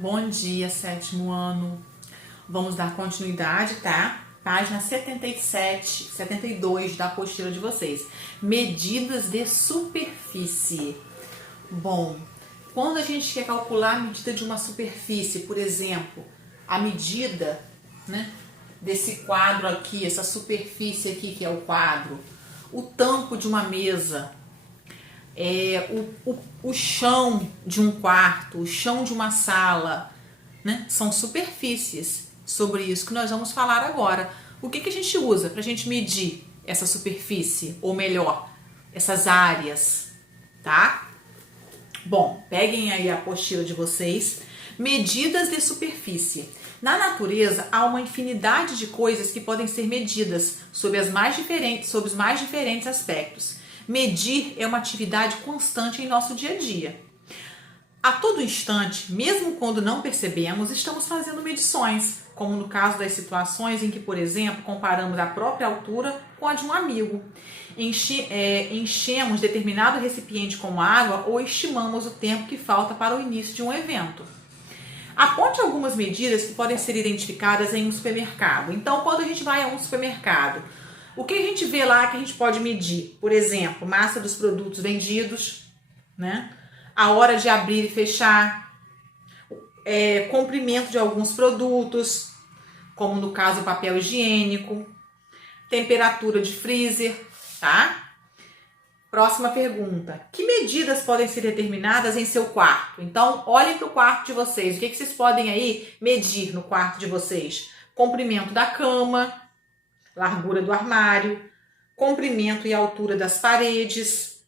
Bom dia, sétimo ano. Vamos dar continuidade, tá? Página 77, 72 da apostila de vocês. Medidas de superfície. Bom, quando a gente quer calcular a medida de uma superfície, por exemplo, a medida, né, desse quadro aqui, essa superfície aqui que é o quadro, o tampo de uma mesa, o chão de um quarto, o chão de uma sala, né? São superfícies. Sobre isso que nós vamos falar agora. O que a gente usa para a gente medir essa superfície? Ou melhor, essas áreas, tá? Bom, peguem aí a apostila de vocês. Medidas de superfície. Na natureza, há uma infinidade de coisas que podem ser medidas sob os mais diferentes aspectos. Medir é uma atividade constante em nosso dia a dia. A todo instante, mesmo quando não percebemos, estamos fazendo medições, como no caso das situações em que, por exemplo, comparamos a própria altura com a de um amigo. Enchemos determinado recipiente com água ou estimamos o tempo que falta para o início de um evento. Aponte algumas medidas que podem ser identificadas em um supermercado. Então, quando a gente vai a um supermercado, o que a gente vê lá que a gente pode medir? Por exemplo, massa dos produtos vendidos, né? A hora de abrir e fechar, comprimento de alguns produtos, como no caso o papel higiênico, temperatura de freezer, tá? Próxima pergunta. Que medidas podem ser determinadas em seu quarto? Então, olhem para o quarto de vocês. O que vocês podem aí medir no quarto de vocês? Comprimento da cama, largura do armário, comprimento e altura das paredes,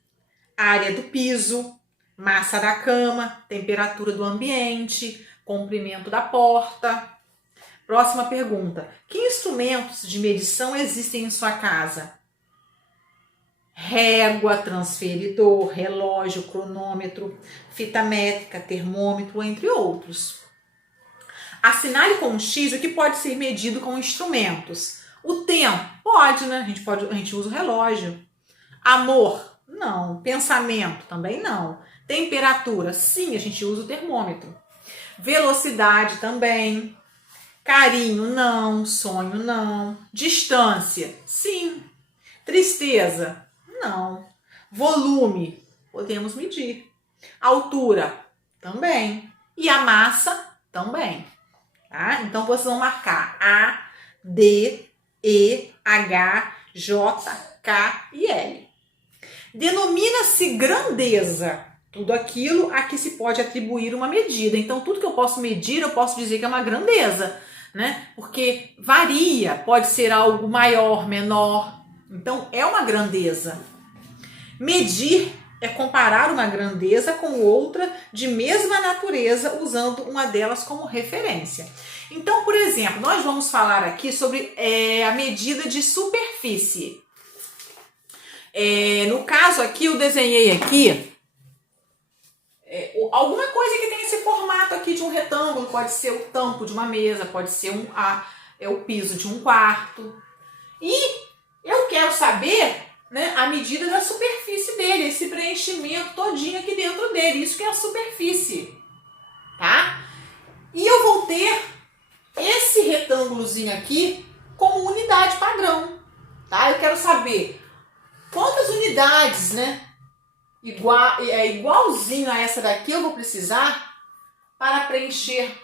área do piso, massa da cama, temperatura do ambiente, comprimento da porta. Próxima pergunta. Que instrumentos de medição existem em sua casa? Régua, transferidor, relógio, cronômetro, fita métrica, termômetro, entre outros. Assinale com um X o que pode ser medido com instrumentos. O tempo, pode, né? A gente usa o relógio. Amor, não. Pensamento, também não. Temperatura, sim, a gente usa o termômetro. Velocidade também. Carinho, não. Sonho, não. Distância, sim. Tristeza, não. Volume, podemos medir. Altura, também. E a massa, também. Tá? Então, vocês vão marcar A, D, E, H, J, K e L. Denomina-se grandeza tudo aquilo a que se pode atribuir uma medida. Então, tudo que eu posso medir, eu posso dizer que é uma grandeza, né? Porque varia, pode ser algo maior, menor. Então, é uma grandeza. Medir é comparar uma grandeza com outra de mesma natureza, usando uma delas como referência. Então, por exemplo, nós vamos falar aqui sobre a medida de superfície. No caso aqui, eu desenhei aqui alguma coisa que tem esse formato aqui de um retângulo. Pode ser o tampo de uma mesa, pode ser o piso de um quarto. E eu quero saber, né, a medida da superfície dele, esse preenchimento todinho aqui dentro dele. Isso que é a superfície, tá? E eu vou ter esse retângulozinho aqui como unidade padrão, tá? Eu quero saber quantas unidades, né, igualzinho a essa daqui eu vou precisar para preencher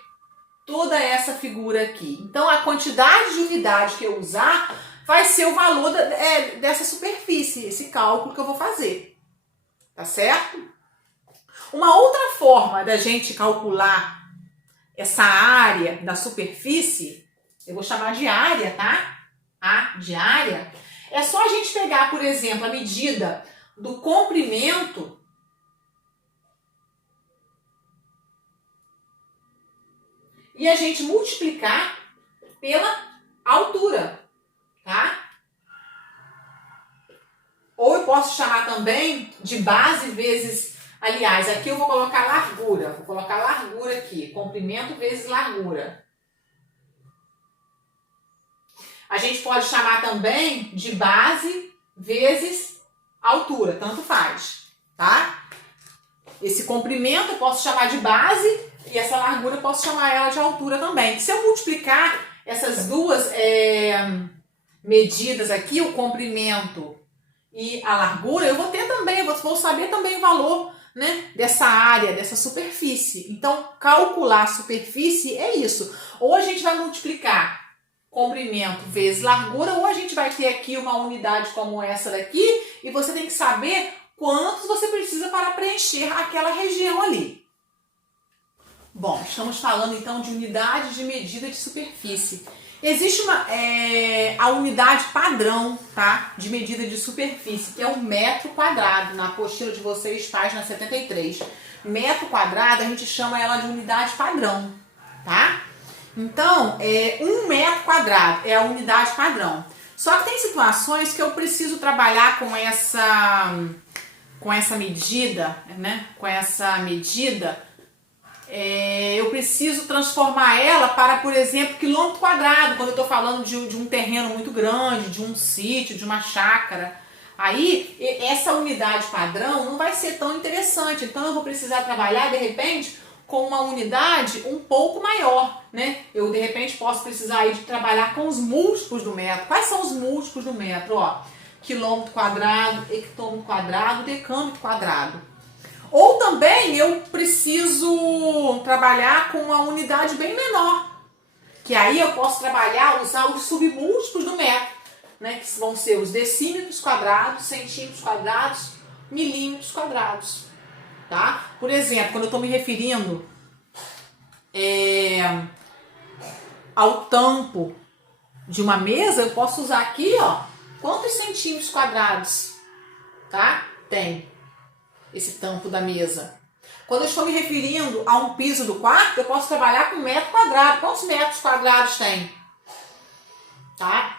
toda essa figura aqui. Então, a quantidade de unidade que eu usar vai ser o valor dessa superfície, esse cálculo que eu vou fazer. Tá certo? Uma outra forma da gente calcular essa área da superfície, eu vou chamar de área, tá? A de área. É só a gente pegar, por exemplo, a medida do comprimento e a gente multiplicar pela altura, tá? Ou eu posso chamar também de base vezes, aliás, aqui eu vou colocar largura. Vou colocar largura aqui, comprimento vezes largura. A gente pode chamar também de base vezes altura, tanto faz, tá? Esse comprimento eu posso chamar de base E essa largura eu posso chamar ela de altura também. Se eu multiplicar essas duas medidas aqui, o comprimento e a largura, eu vou ter também, vou saber também o valor, né, dessa área, dessa superfície. Então, calcular a superfície é isso. Ou a gente vai multiplicar comprimento vezes largura, ou a gente vai ter aqui uma unidade como essa daqui, e você tem que saber quantos você precisa para preencher aquela região ali. Bom, estamos falando então de unidade de medida de superfície. Existe a unidade padrão, tá, de medida de superfície, que é o metro quadrado. Na apostila de vocês, página 73. Metro quadrado, a gente chama ela de unidade padrão, tá? Então, 1 metro quadrado é a unidade padrão. Só que tem situações que eu preciso trabalhar com essa medida, né? Com essa medida, eu preciso transformar ela para, por exemplo, quilômetro quadrado, quando eu estou falando de um terreno muito grande, de um sítio, de uma chácara. Aí, essa unidade padrão não vai ser tão interessante. Então, eu vou precisar trabalhar, de repente, com uma unidade um pouco maior, né? Eu, de repente, posso precisar aí de trabalhar com os múltiplos do metro. Quais são os múltiplos do metro? Ó, quilômetro quadrado, hectômetro quadrado, decâmetro quadrado. Ou também eu preciso trabalhar com uma unidade bem menor, que aí eu posso usar os submúltiplos do metro, né? Que vão ser os decímetros quadrados, centímetros quadrados, milímetros quadrados. Tá? Por exemplo, quando eu estou me referindo ao tampo de uma mesa, eu posso usar aqui, ó, quantos centímetros quadrados, tá? Tem esse tampo da mesa. Quando eu estou me referindo a um piso do quarto, eu posso trabalhar com metro quadrado. Quantos metros quadrados tem? Tá?